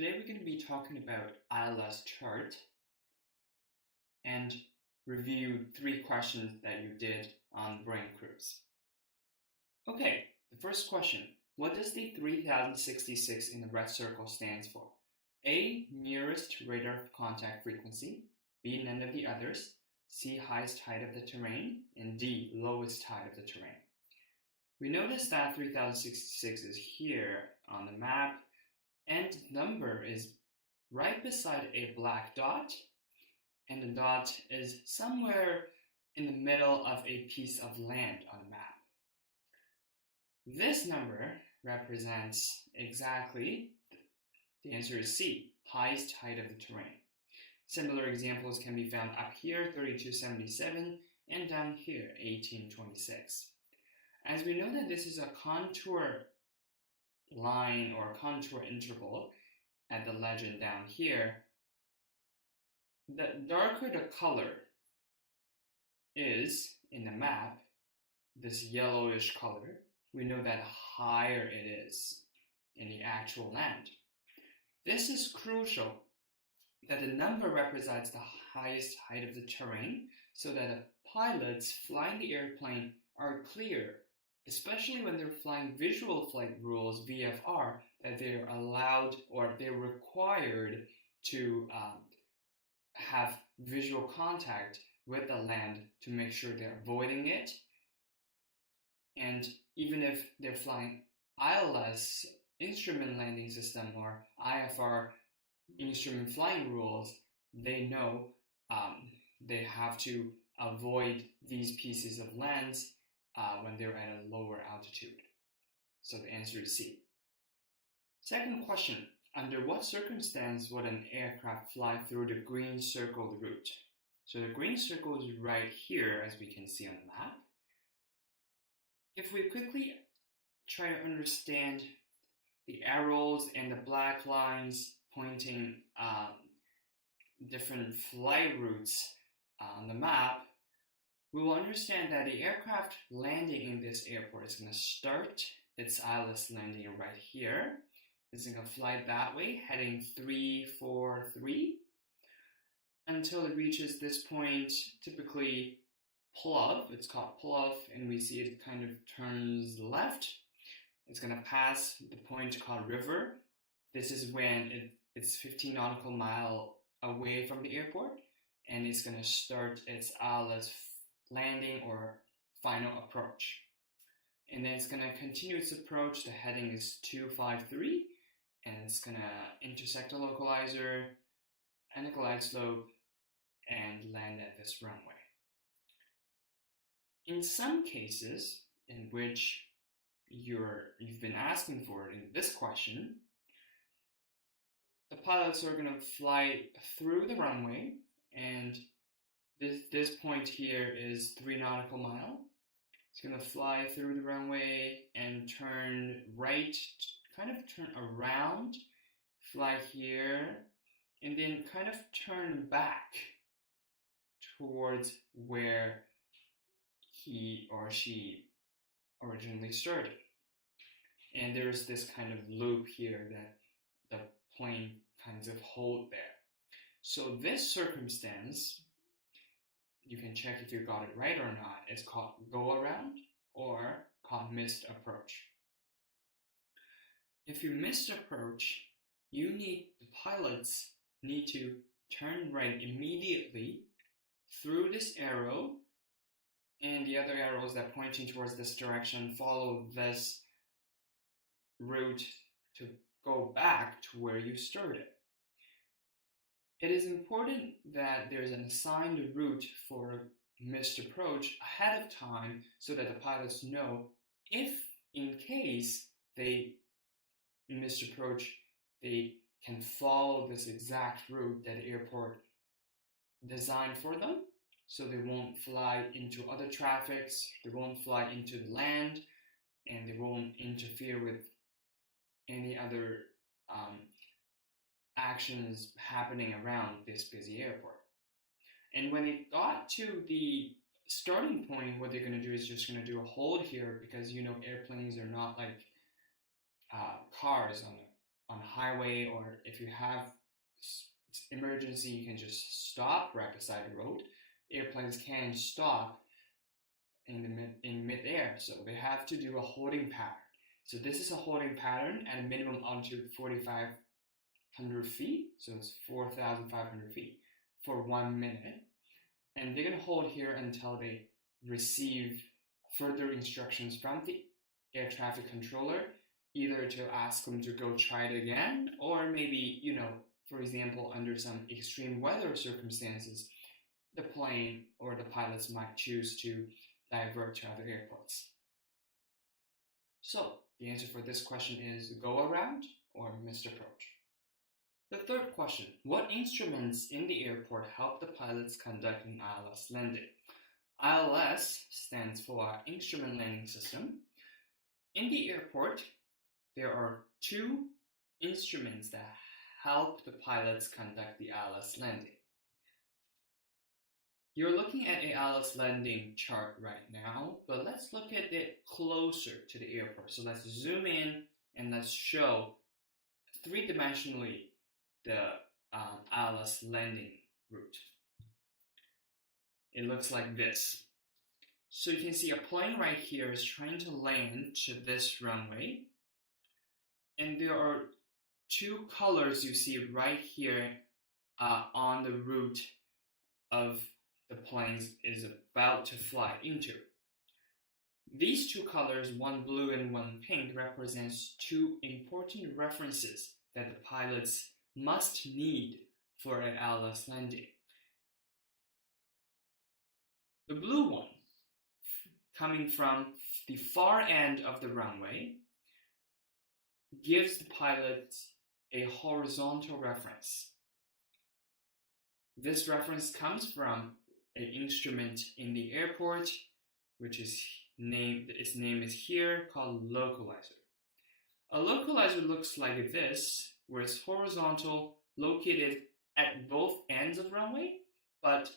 Today we're going to be talking about ILS Chart and review 3 questions that you did on the brain quiz. Okay, the first question. What does the 3066 in the red circle stands for? A. Nearest radar contact frequency. B. None of the others. C. Highest height of the terrain. And D. Lowest height of the terrain. We notice that 3066 is here on the map, and the number is right beside a black dot, and the dot is somewhere in the middle of a piece of land on the map. This number represents exactly, the answer is C, highest height of the terrain. Similar examples can be found up here, 3277, and down here, 1826. As we know that this is a contour line or contour interval at the legend down here, the darker the color is in the map, this yellowish color, we know that higher it is in the actual land. This is crucial that the number represents the highest height of the terrain so that the pilots flying the airplane are clear, especially when they're flying visual flight rules, VFR, that they're allowed or they're required to have visual contact with the land to make sure they're avoiding it. And even if they're flying ILS, Instrument Landing System, or IFR, Instrument Flying Rules, they know they have to avoid these pieces of lands when they're at a lower altitude. So the answer is C. Second question, under what circumstance would an aircraft fly through the green circled route? So the green circle is right here, as we can see on the map. If we quickly try to understand the arrows and the black lines pointing different flight routes on the map, we will understand that the aircraft landing in this airport is going to start its ILS landing right here. It's going to fly that way, heading 343, until it reaches this point, typically pull-off. It's called pull-off, and we see it kind of turns left. It's going to pass the point called river. This is when it's 15 nautical mile away from the airport, and it's going to start its ILS landing or final approach. And then it's going to continue its approach. The heading is 253, and it's going to intersect a localizer and a glide slope and land at this runway. In some cases in which you've been asking for it in this question, the pilots are going to fly through the runway, and this point here is 3 nautical mile. It's going to fly through the runway and turn right, kind of turn around, fly here, and then kind of turn back towards where he or she originally started. And there's this kind of loop here that the plane kinds of hold there. So this circumstance, you can check if you got it right or not. It's called go around or called missed approach. If you missed approach, the pilots need to turn right immediately through this arrow, and the other arrows that pointing towards this direction follow this route to go back to where you started. It is important that there's an assigned route for missed approach ahead of time so that the pilots know if, in case they missed approach, they can follow this exact route that the airport designed for them, so they won't fly into other traffics, they won't fly into the land, and they won't interfere with any other actions happening around this busy airport. And when it got to the starting point, what they're going to do is just going to do a hold here, because airplanes are not like cars on a highway, or if you have emergency, you can just stop right beside the road. Airplanes can stop in midair, so they have to do a holding pattern. So this is a holding pattern at a minimum altitude 4,500 feet, so it's 4,500 feet for 1 minute. And they're going to hold here until they receive further instructions from the air traffic controller, either to ask them to go try it again, or maybe, for example, under some extreme weather circumstances, the plane or the pilots might choose to divert to other airports. So the answer for this question is go around or missed approach. The third question, what instruments in the airport help the pilots conduct an ILS landing? ILS stands for Instrument Landing System. In the airport, there are two instruments that help the pilots conduct the ILS landing. You're looking at a ILS landing chart right now, but let's look at it closer to the airport. So let's zoom in and let's show three-dimensionally the ILS landing route. It looks like this. So you can see a plane right here is trying to land to this runway. And there are two colors you see right here on the route of the plane is about to fly into. These two colors, one blue and one pink, represents two important references that the pilots must need for an ILS landing. The blue one, coming from the far end of the runway, gives the pilots a horizontal reference. This reference comes from an instrument in the airport, which is its name is here, called Localizer. A localizer looks like this, where it's horizontal, located at both ends of the runway, but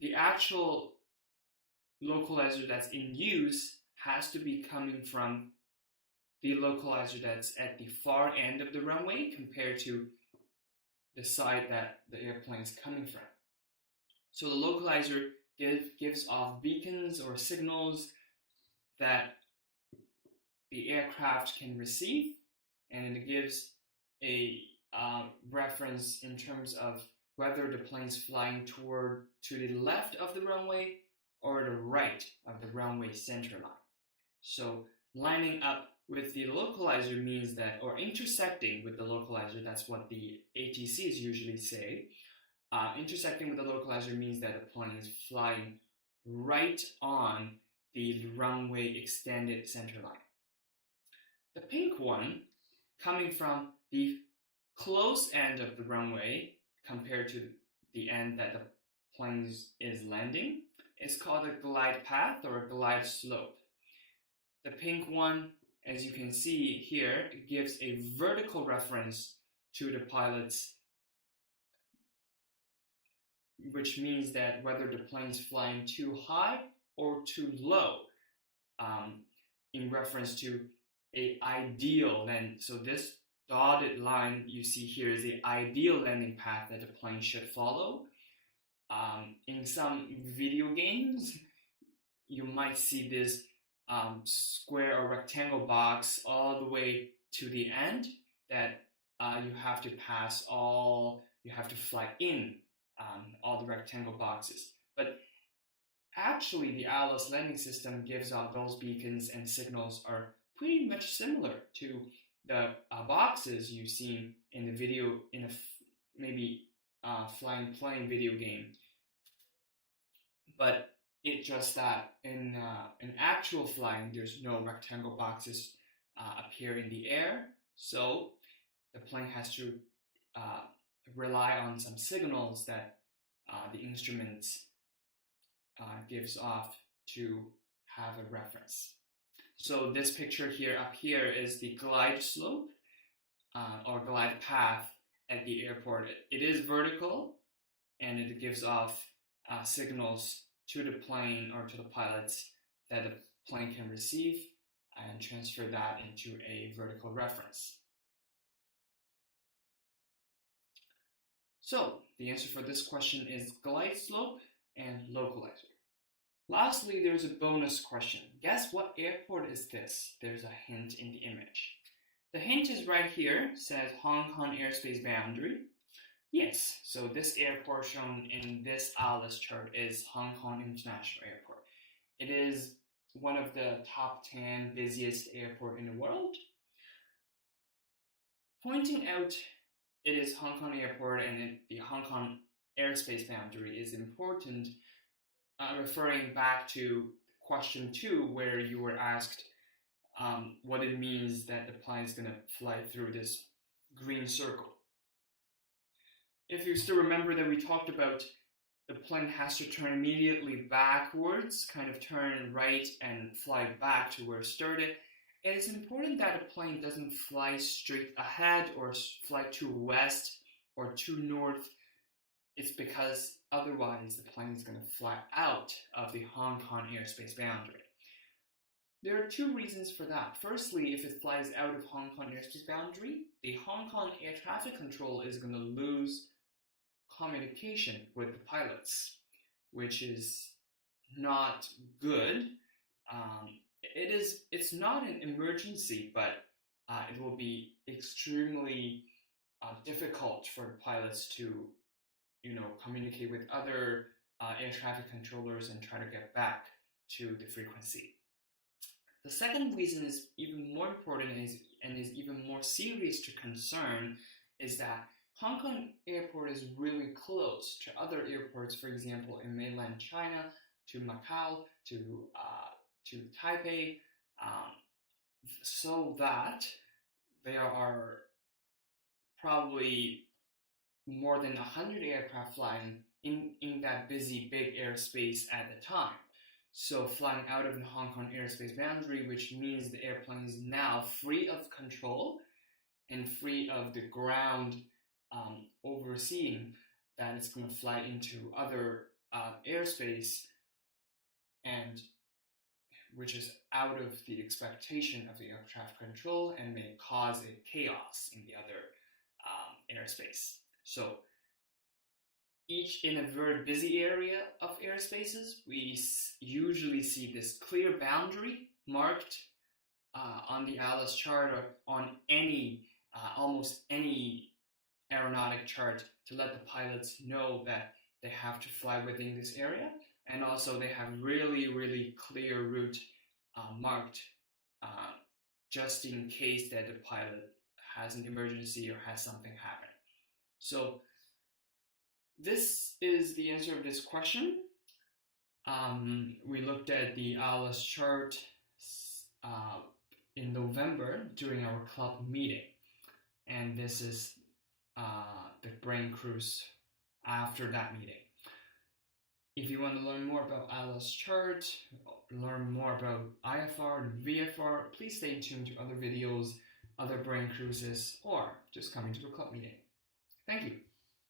the actual localizer that's in use has to be coming from the localizer that's at the far end of the runway compared to the side that the airplane is coming from. So the localizer gives off beacons or signals that the aircraft can receive, and it gives a reference in terms of whether the plane's flying to the left of the runway or the right of the runway center line. So lining up with the localizer means that, or intersecting with the localizer, that's what the ATCs usually say. Intersecting with the localizer means that the plane is flying right on the runway extended center line. The pink one, coming from the close end of the runway compared to the end that the plane is landing, is called a glide path or a glide slope. The pink one, as you can see here, gives a vertical reference to the pilots, which means that whether the plane is flying too high or too low, in reference to an ideal landing. So this dotted line you see here is the ideal landing path that the plane should follow. In some video games, you might see this square or rectangle box all the way to the end that you have to pass you have to fly in all the rectangle boxes. But actually, the ILS landing system gives out those beacons and signals are pretty much similar to the boxes you've seen in the video, in maybe flying plane video game. But it's just that in actual flying, there's no rectangle boxes appear in the air, so the plane has to rely on some signals that the instrument gives off to have a reference. So this picture here up here is the glide slope or glide path at the airport. It is vertical, and it gives off signals to the plane or to the pilots that the plane can receive and transfer that into a vertical reference. So the answer for this question is glide slope and localizer. Lastly, there's a bonus question. Guess what airport is this? There's a hint in the image. The hint is right here, says Hong Kong airspace boundary. Yes, so this airport shown in this ILS chart is Hong Kong International Airport. It is one of the top 10 busiest airport in the world. Pointing out it is Hong Kong Airport and the Hong Kong airspace boundary is important, referring back to question 2 where you were asked what it means that the plane is going to fly through this green circle. If you still remember that we talked about the plane has to turn immediately backwards, kind of turn right and fly back to where it started, it is important that the plane doesn't fly straight ahead or fly too west or too north. It's because otherwise the plane is going to fly out of the Hong Kong airspace boundary. There are 2 reasons for that. Firstly, if it flies out of Hong Kong airspace boundary, the Hong Kong air traffic control is going to lose communication with the pilots, which is not good. It's not an emergency, but it will be extremely difficult for pilots to, communicate with other air traffic controllers and try to get back to the frequency. The second reason is even more important and is even more serious to concern is that Hong Kong airport is really close to other airports, for example, in mainland China, to Macau, to Taipei, so that there are probably more than 100 aircraft flying in that busy big airspace at the time. So flying out of the Hong Kong airspace boundary, which means the airplane is now free of control and free of the ground overseeing that it's going to fly into other airspace, and which is out of the expectation of the air traffic control and may cause a chaos in the other airspace. So in a very busy area of airspaces, we usually see this clear boundary marked on the ILS chart or on almost any aeronautic chart to let the pilots know that they have to fly within this area, and also they have really, really clear route marked just in case that the pilot has an emergency or has something happen. So this is the answer of this question. We looked at the ILS chart in November during our club meeting, and this is the brain cruise after that meeting. If you want to learn more about ILS chart, learn more about IFR and VFR, please stay tuned to other videos, other brain cruises, or just come into the club meeting. Thank you.